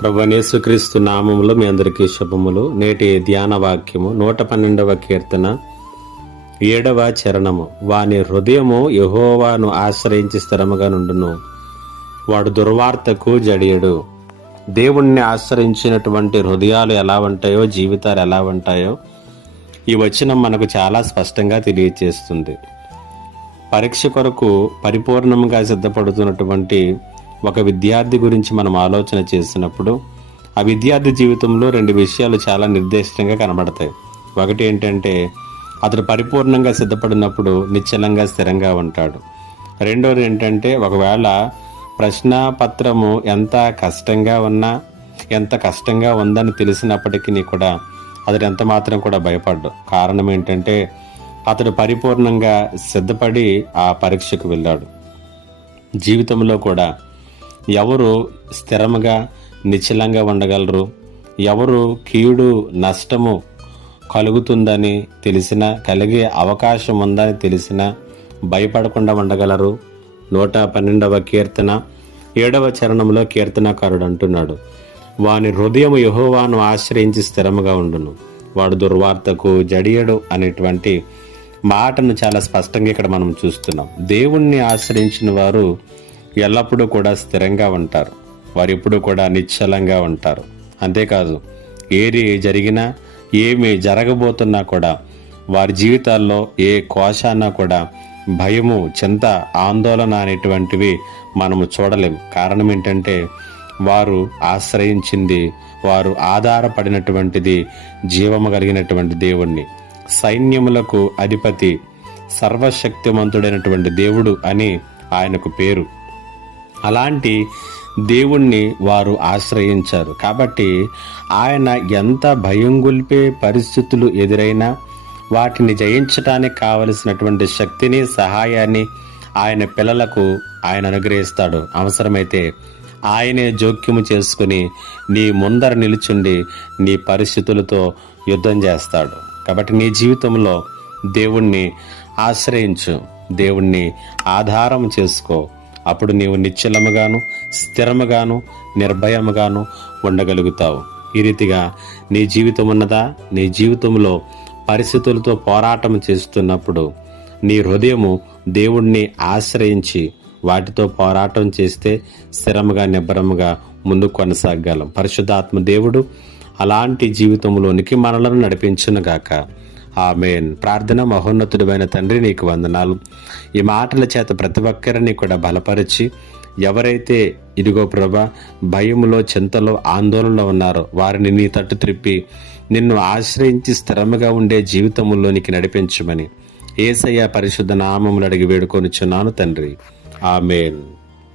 ప్రభువైన యేసుక్రీస్తు నామములో మీ అందరికీ శుభములు. నేటి ధ్యాన వాక్యము 112వ కీర్తన 7వ చరణము. వాని హృదయము యెహోవాను ఆశ్రయించి స్థిరముగా నుండును, వాడు దుర్వార్తకు జడియడు. దేవుణ్ణి ఆశ్రయించినటువంటి హృదయాలు ఎలా ఉంటాయో, జీవితాలు ఎలా ఉంటాయో ఈ వచనం మనకు చాలా స్పష్టంగా తెలియజేస్తుంది. పరీక్ష కొరకు పరిపూర్ణంగా సిద్ధపడుతున్నటువంటి ఒక విద్యార్థి గురించి మనం ఆలోచన చేసినప్పుడు ఆ విద్యార్థి జీవితంలో 2 విషయాలు చాలా నిర్దిష్టంగా కనబడతాయి. ఒకటి ఏంటంటే, అతడు పరిపూర్ణంగా సిద్ధపడినప్పుడు నిశ్చలంగా స్థిరంగా ఉంటాడు. రెండోది ఏంటంటే, ఒకవేళ ప్రశ్నాపత్రము ఎంత కష్టంగా ఉందని తెలిసినప్పటికీ కూడా అతడు ఎంత మాత్రం కూడా భయపడ్డు. కారణం ఏంటంటే, అతడు పరిపూర్ణంగా సిద్ధపడి ఆ పరీక్షకు వెళ్ళాడు. జీవితంలో కూడా ఎవరు స్థిరముగా నిశ్చలంగా ఉండగలరు? ఎవరు కీడు నష్టము కలుగుతుందని తెలిసినా, కలిగే అవకాశం ఉందని తెలిసినా భయపడకుండా ఉండగలరు? 112వ కీర్తన 7వ చరణంలో కీర్తనకారుడు అంటున్నాడు, వాని హృదయము యెహోవాను ఆశ్రయించి స్థిరముగా ఉండును, వాడు దుర్వార్తకు జడియడు అనేటువంటి మాటను చాలా స్పష్టంగా ఇక్కడ మనం చూస్తున్నాం. దేవుణ్ణి ఆశ్రయించిన వారు ఎల్లప్పుడూ కూడా స్థిరంగా ఉంటారు. వారు ఎప్పుడు కూడా నిశ్చలంగా ఉంటారు. అంతేకాదు, ఏది జరిగినా, ఏమి జరగబోతున్నా కూడా వారి జీవితాల్లో ఏ కోశాన్నా కూడా భయము, చింత, ఆందోళన అనేటువంటివి మనము చూడలేము. కారణం ఏంటంటే, వారు ఆశ్రయించింది, వారు ఆధారపడినటువంటిది జీవము కలిగినటువంటి దేవుణ్ణి. సైన్యములకు అధిపతి, సర్వశక్తిమంతుడైనటువంటి దేవుడు అని ఆయనకు పేరు. అలాంటి దేవుణ్ణి వారు ఆశ్రయించారు. కాబట్టి ఆయన ఎంత భయం గొల్పే పరిస్థితులు ఎదురైనా వాటిని జయించడానికి కావలసినటువంటి శక్తిని, సహాయాన్ని ఆయన పిల్లలకు ఆయన అనుగ్రహిస్తాడు. అవసరమైతే ఆయనే జోక్యము చేసుకుని నీ ముందర నిలుచుండి నీ పరిస్థితులతో యుద్ధం చేస్తాడు. కాబట్టి నీ జీవితంలో దేవుణ్ణి ఆశ్రయించు, దేవుణ్ణి ఆధారం చేసుకో. అప్పుడు నీవు నిశ్చలముగాను, స్థిరముగాను, నిర్భయముగాను ఉండగలుగుతావు. ఈ రీతిగా నీ జీవితం ఉన్నదా? నీ జీవితంలో పరిస్థితులతో పోరాటం చేస్తున్నప్పుడు నీ హృదయము దేవుణ్ణి ఆశ్రయించి వాటితో పోరాటం చేస్తే స్థిరముగా, నిబ్బరముగా ముందుకు కొనసాగలం. పరిశుద్ధాత్మ దేవుడు అలాంటి జీవితంలోనికి మనలను నడిపించునుగాక. ఆమేన్. ప్రార్థన. మహోన్నతుడైన తండ్రి, నీకు వందనాలు. ఈ మాటల చేత ప్రతి ఒక్కరిని కూడా బలపరిచి, ఎవరైతే ఇదిగో ప్రభా భయములో, చింతలో, ఆందోళనలో ఉన్నారో వారిని నీ తట్టు త్రిప్పి నిన్ను ఆశ్రయించి స్థిరముగా ఉండే జీవితంలోనికి నడిపించమని యేసయ్య పరిశుద్ధ నామములు అడిగి వేడుకొనుచున్నాను తండ్రి. ఆమేన్.